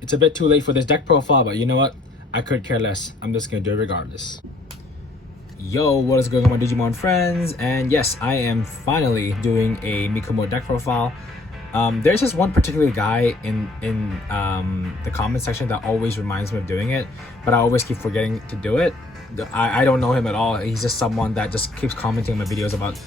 It's a bit too late for this deck profile, but you know what? I could care less. I'm just gonna do it regardless. Yo, what is going on, my Digimon friends? And yes, I am finally doing a MIKO deck profile. There's just one particular guy in the comment section that always reminds me of doing it, but I always keep forgetting to do it. I don't know him at all. He's just someone that just keeps commenting on my videos about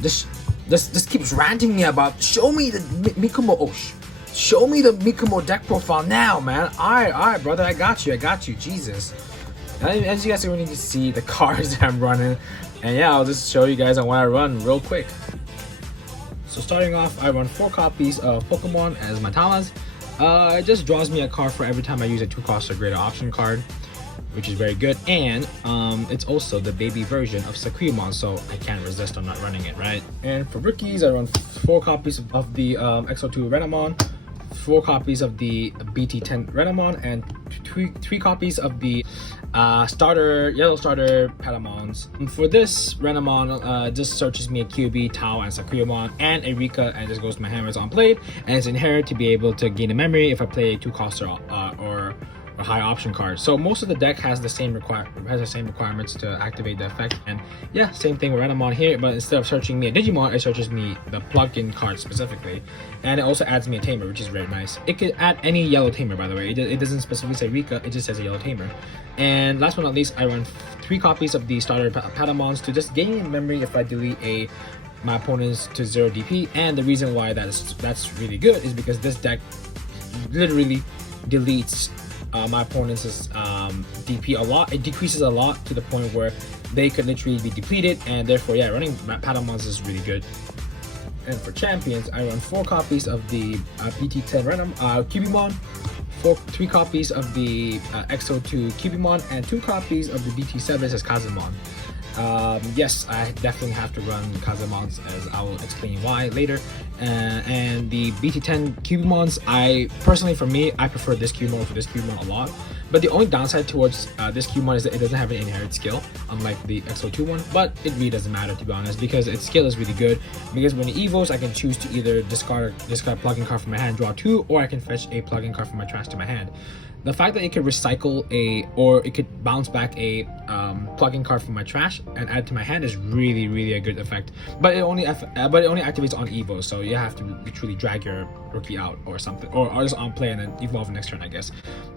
just keeps ranting me about, show me the MIKO. Show me the MIKO deck profile now, man. Alright, brother, I got you, Jesus. As you guys can really see the cards that I'm running, and yeah, I'll just show you guys on what I run real quick. So starting off, I run 4 copies of Pokemon as my Tamas. It just draws me a card for every time I use a 2-cost or greater option card, which is very good. And it's also the baby version of Sakuyamon, so I can't resist on not running it, right? And for rookies, I run 4 copies of the XO2 Renamon, 4 copies of the BT10 Renamon, and 3 copies of the yellow starter Patamons. For this Renamon, just searches me a QB, Tao, and Sakuyamon, and a Rika, and just goes to my hand when it's on played, and it's inherent to be able to gain a memory if I play a 2-cost or a high option card. So most of the deck has the same requirements to activate the effect. And yeah, same thing with Renamon here, but instead of searching me a Digimon, it searches me the plug-in card specifically, and it also adds me a Tamer, which is very nice. It could add any yellow Tamer, by the way. It doesn't specifically say Rika, it just says a yellow Tamer. And last but not least, I run 3 copies of the starter Patamons to just gain memory if I delete my opponents to 0 DP. And the reason why that's really good is because this deck literally deletes my opponent's DP a lot. It decreases a lot to the point where they could literally be depleted, and therefore, yeah, running Patamons is really good. And for champions, I run 4 copies of the BT10 Random Cubimon, 3 copies of the XO2 Cubimon, and 2 copies of the BT7 as Kazamon. Yes, I definitely have to run Kazamons, as I will explain why later. And the BT10 Cubimons, for me, I prefer this Cubimon over this Cubimon a lot. But the only downside towards this Cubimon is that it doesn't have an inherent skill, unlike the XO2 one. But it really doesn't matter, to be honest, because its skill is really good. Because when it evos, I can choose to either discard a plug-in card from my hand, draw 2, or I can fetch a plug-in card from my trash to my hand. The fact that it could recycle or it could bounce back a plug-in card from my trash and add to my hand is really a good effect. But it only activates on evo, so you have to literally drag your rookie out or something, or just on play and then evolve next turn, I guess.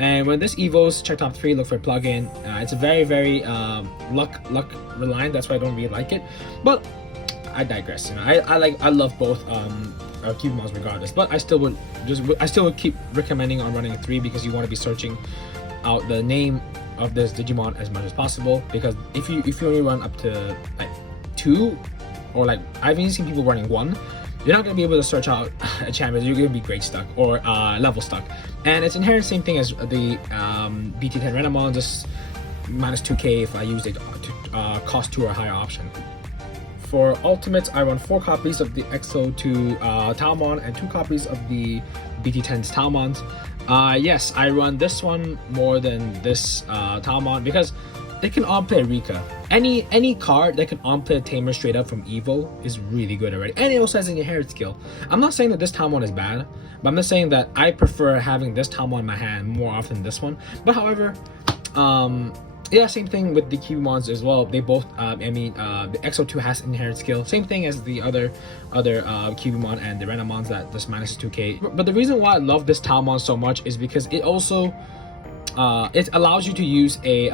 And when this evos, check top 3, look for a plug-in. It's a very luck reliant. That's why I don't really like it. But I digress. You know, I love both Cubimons regardless, but I still would keep recommending on running 3, because you want to be searching out the name of this Digimon as much as possible. Because if you only run up to like 2, or like I've even seen people running 1, you're not going to be able to search out a champion. You're going to be grade stuck or level stuck. And it's inherent same thing as the BT10 Renamon, just minus 2k if I use it to cost 2 or higher option. For ultimates, I run 4 copies of the XO2 Talmon and 2 copies of the BT10's Talmons. Yes, I run this one more than this Talmon because it can on-play Rika. Any card that can on-play Tamer straight up from Evo is really good already. And it also has an inherent skill. I'm not saying that this Talmon is bad, but I'm just saying that I prefer having this Talmon in my hand more often than this one. But however, yeah, same thing with the Cubimons as well. They both, the XO2 has inherent skill. Same thing as the other Cubimon and the Renamons that just minus 2k. But the reason why I love this Talmon so much is because it also, it allows you to use a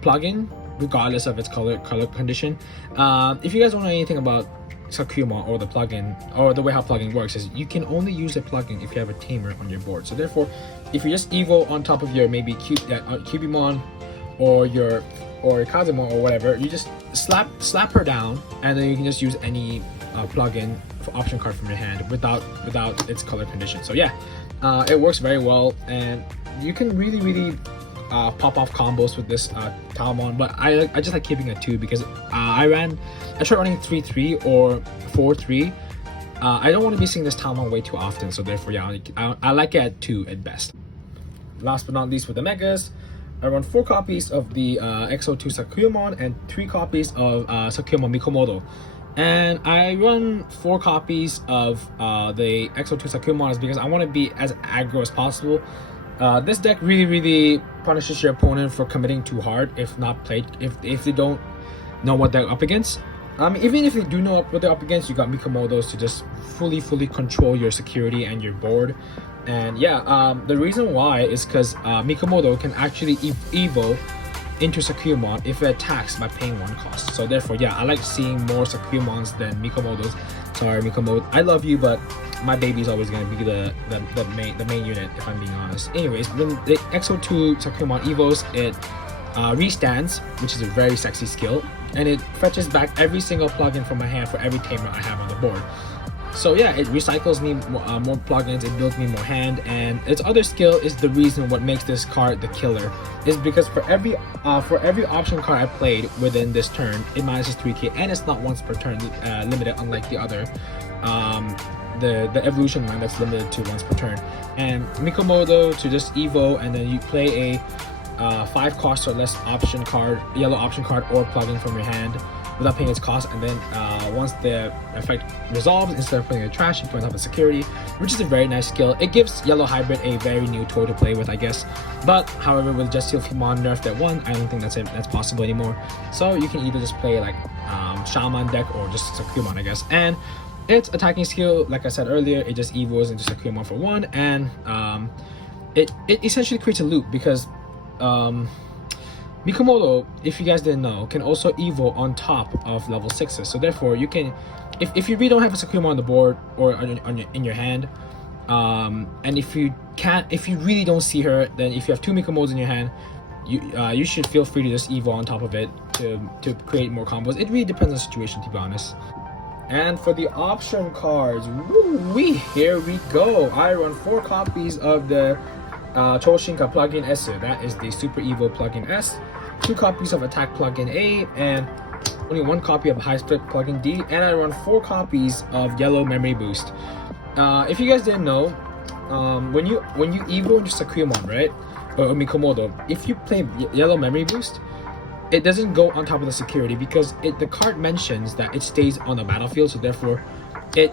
plugin regardless of its color condition. If you guys don't know anything about Sakuyamon or the plugin, or the way how plugin works, is you can only use a plugin if you have a Tamer on your board. So therefore, if you just evo on top of your maybe Cubimon or your Kazamon or whatever, you just slap her down, and then you can just use any plugin for option card from your hand without its color condition. So yeah, it works very well, and you can really pop off combos with this Talmon. But I just like keeping it 2 because I tried running 3-3 or 4-3. I don't want to be seeing this Talmon way too often, so therefore yeah, I like it at 2 at best. Last but not least, with the Megas, I run 4 copies of the XO2 Sakuyamon and 3 copies of Sakuyamon MIKO. And I run 4 copies of the XO2 Sakuyamon because I want to be as aggro as possible. This deck really punishes your opponent for committing too hard if not played, if they don't know what they're up against. Even if they do know what they're up against, you got Mikomotos to just fully control your security and your board. And yeah, the reason why is because Mikomoto can actually evo into Sakuyamon if it attacks by paying 1 cost. So therefore, yeah, I like seeing more Sakuyamons than Mikomotos. Sorry, Mikomoto, I love you, but my baby is always gonna be the main unit, if I'm being honest. Anyways, when the XO2 Sakuyamon evos, it restands, which is a very sexy skill, and it fetches back every single plugin from my hand for every Tamer I have on the board. So yeah, it recycles me more plugins, it builds me more hand, and its other skill is the reason what makes this card the killer. Is because for every option card I played within this turn, it minuses 3k, and it's not once per turn limited, unlike the other the evolution line that's limited to once per turn. And Mikomoto to just evo, and then you play a 5 cost or less option card, yellow option card or plugin from your hand without paying its cost, and then once the effect resolves, instead of putting it in the trash, you put it on top of security, which is a very nice skill. It gives Yellow Hybrid a very new toy to play with, I guess. But however, with Just Silphimon nerfed at 1, I don't think that's possible anymore. So you can either just play like Shaman deck or just Sakuyamon, I guess. And its attacking skill, like I said earlier, it just evos into Sakuyamon for 1, and it essentially creates a loop because Mikomoto, if you guys didn't know, can also evo on top of level 6s. So therefore, you can, if you really don't have a Sakuyamon on the board or in your hand, and if you really don't see her, then if you have 2 Mikomotos in your hand, you should feel free to just evo on top of it to create more combos. It really depends on the situation, to be honest. And for the option cards, here we go. I run 4 copies of the Choshinka plugin S. That is the Super Evo plugin S. 2 copies of Attack plugin A, and only 1 copy of High Split plugin D. And I run 4 copies of Yellow Memory Boost. If you guys didn't know, when you evo into Sakuyamon, right, or Mikomoto, if you play Yellow Memory Boost, it doesn't go on top of the security because the card mentions that it stays on the battlefield, so therefore it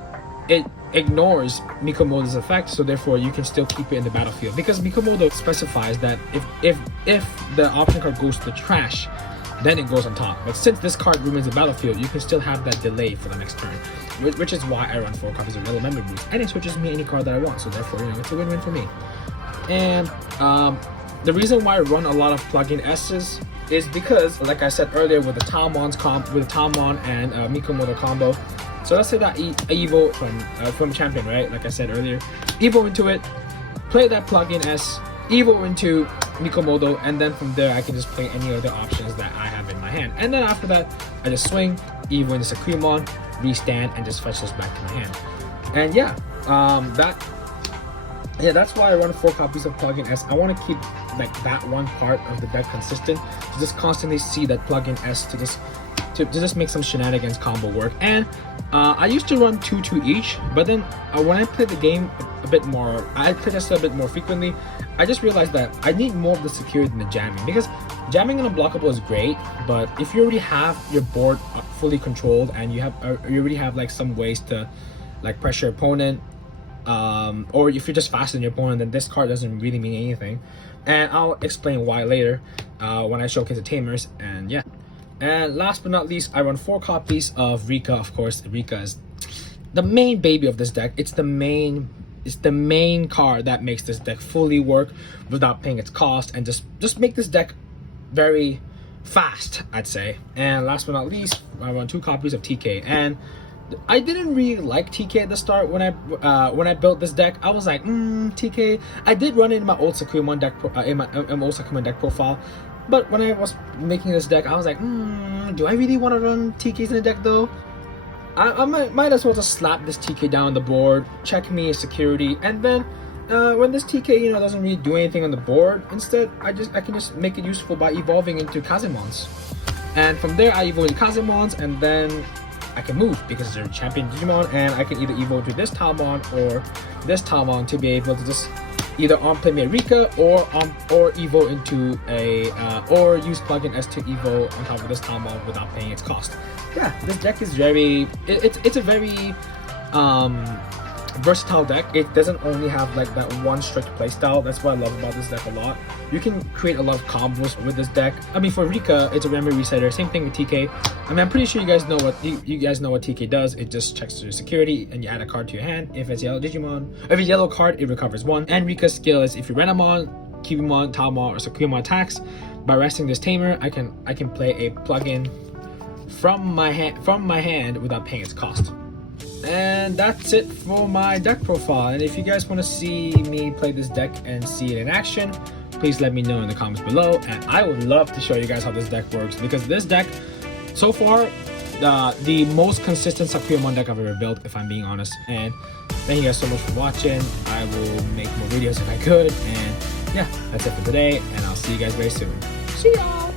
ignores Mikomoto's effect, so therefore you can still keep it in the battlefield, because Mikomoto specifies that if the option card goes to the trash, then it goes on top. But since this card remains in the battlefield, you can still have that delay for the next turn, which is why I run 4 copies of Yellow Memory Boost, and it switches me any card that I want, so therefore, you know, it's a win-win for me. And the reason why I run a lot of plugin S's is because, like I said earlier, with the Talmon and Mikomoto combo. So let's say that I evo from champion, right? Like I said earlier, evo into it, play that plugin S, evo into Mikomoto, and then from there I can just play any other options that I have in my hand. And then after that, I just swing, evo into Sakuyamon, restand, and just fetch this back to my hand. And yeah, that's why I run 4 copies of plugin S. I want to keep like that one part of the deck consistent, to just constantly see that plugin S to just make some shenanigans combo work. And I used to run 2 each, but then when I played the game a bit more, I played this a bit more frequently, I just realized that I need more of the security than the jamming, because jamming on unblockable is great, but if you already have your board fully controlled and you already have like some ways to like pressure your opponent, or if you're just faster than your opponent, then this card doesn't really mean anything. And I'll explain why later when I showcase the Tamers. And yeah, and last but not least, I run 4 copies of Rika. Of course, Rika is the main baby of this deck. It's the main card that makes this deck fully work without paying its cost, and just make this deck very fast, I'd say. And last but not least, I run 2 copies of TK. And I didn't really like TK at the start when I built this deck. I was like, TK. I did run it in my old Sakuyamon deck in my old Sakuyamon deck profile, but when I was making this deck, I was like, do I really want to run TKs in the deck though? I might as well just slap this TK down on the board, check me security, and then when this TK doesn't really do anything on the board, instead I can just make it useful by evolving into Kazemons, and from there I evolve into Kazemons, and then I can move because they're champion Digimon, and I can either evolve to this Talmon or this Talmon to be able to just either on-play me a Rika or evo into a or use plugin S to evo on top of this Talmon without paying its cost. Yeah, this deck is very it's a very versatile deck. It doesn't only have like that one strict playstyle. That's what I love about this deck a lot. You can create a lot of combos with this deck. I mean, for Rika, it's a memory resetter. Same thing with TK. I mean, I'm pretty sure you guys know what you guys know what TK does. It just checks to your security and you add a card to your hand. If it's yellow Digimon, if it's yellow card, it recovers 1. And Rika's skill is if you Renamon, Cubimon, Tamer, or Sakuyamon attacks, by resting this Tamer, I can play a plugin from my hand without paying its cost. And that's it for my deck profile. And if you guys want to see me play this deck and see it in action, please let me know in the comments below, and I would love to show you guys how this deck works, because this deck so far the most consistent Sakuyamon deck I've ever built, if I'm being honest. And thank you guys so much for watching. I will make more videos if I could, and yeah, that's it for today, and I'll see you guys very soon. See y'all.